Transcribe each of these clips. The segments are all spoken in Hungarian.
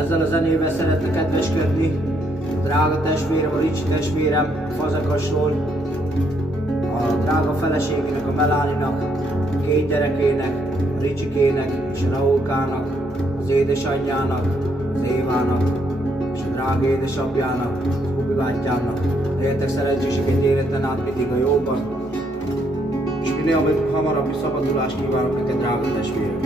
Ezzel a zenével szeretne kedveskedni a drága testvérem, a Ricsi testvérem Fazegasról, a drága feleségének, a Meláninak, a két gyerekének, a Ricsikének és a Raulkának, az édesanyjának, az Évának és a drága édesapjának, a Bubi bátyjának. Értek szerencséseket életen át mindig a jóban, és minél hamarabbi szabadulást kívánok neked, drága testvérem.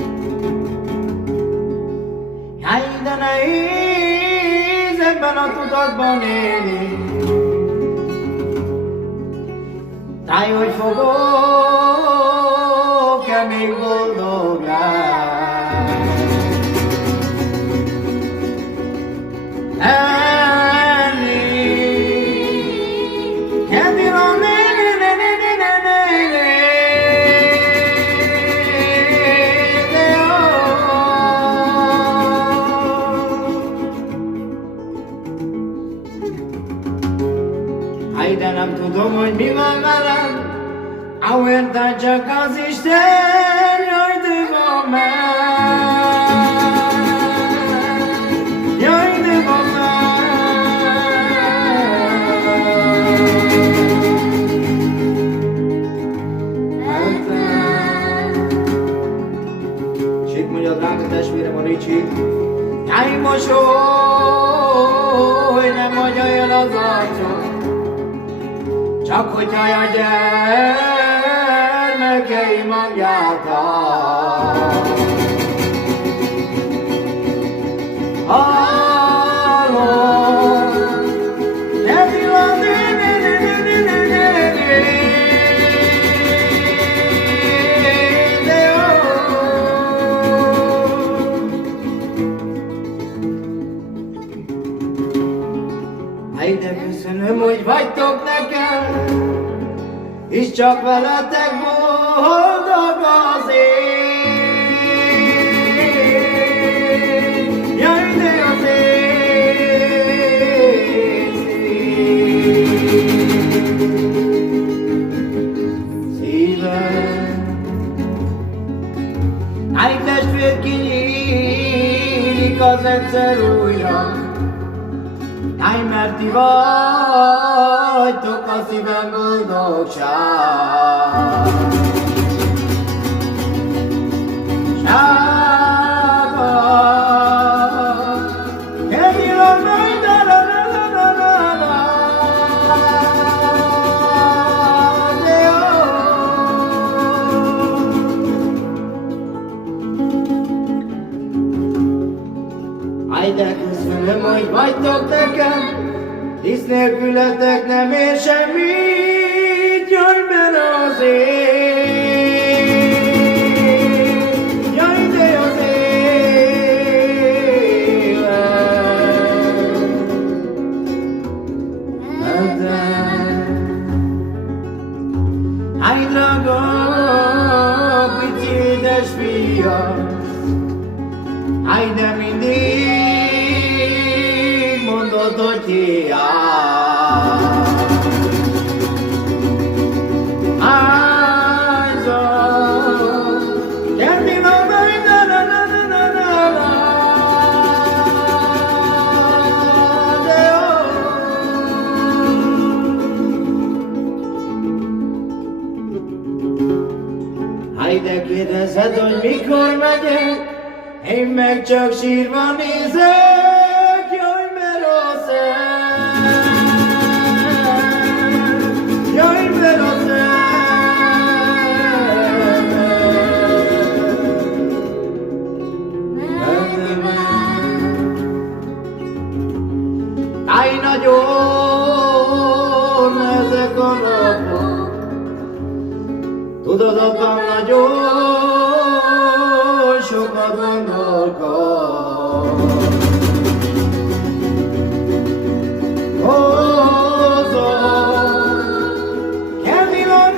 Jaj, de nehéz ebben a tudatban élni, táj, hogy fogok-e még boldog lenni. De nem tudom, hogy mi van velem, ahol csak az Isten, jaj, de van meg, jaj, de van meg. És itt mondja a drága testvérem, a Ricsi, jaj, mosoly, nem adja el az arcom, csak hogyha a gyermekeim hangját hallom, de villan, de köszönöm, hogy vagytok nekem, és csak veletek boldog az én. Jaj, de az én szívem. Áj, testvér, kinyílik az egyszer újra, áj, mert ti vagytok a szívem boldogság. Sága, kegyilom, áj, de köszönöm, hogy vagytok nekem, hisz nélkületek nem ér semmit, jaj, mert az én, jaj, de az életem. Áj, drága, pici édes fiam, áj, de mindig mondod, hogy hiány. Áj, de kérdezed, hogy mikor megyek, én meg csak sírva nézek, jaj, mert a szem, jaj, mert a szem. Áj, nagyon ezek a napok, tudod, apám, nagyon sokat gondolkod. Hozom, kemilom,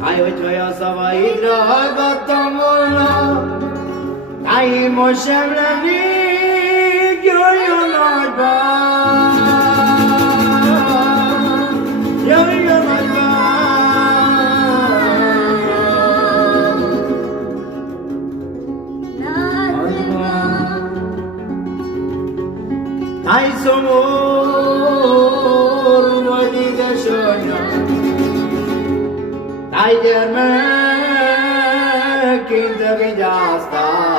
áj, hogyha a szavaidra hallgattam volna, áj, én most sem lennék, jaj, a nagy bár. táj szomorú vagy édesanyja, táj gyermekként te vigyáztál.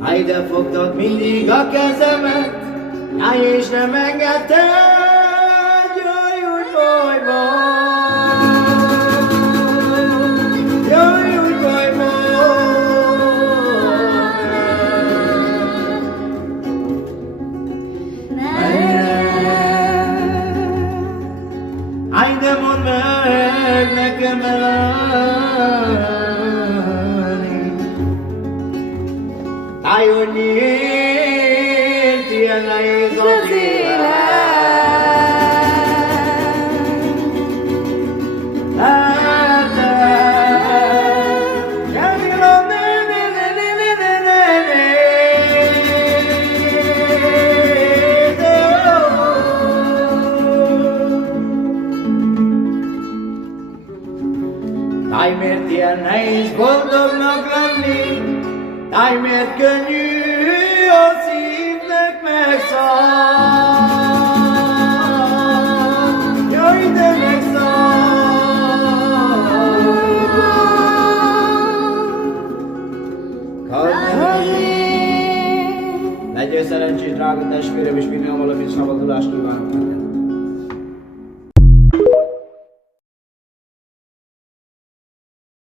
Áj, de fogtad mindig a kezemet, áj, és nem engedted, jaj, úgy bajban, jaj, úgy bajban. Áj, de mondd meg nekem áj, hogy miért ilyen nehéz az élet? Táj, miért ilyen nehéz boldognak lenni? Táj, miért könnyű a szívnek megszáll? Jaj, de megszáll! Legyél szerencsés, drága testvérem, és minél hamarabb is szabadulást kívánok neked.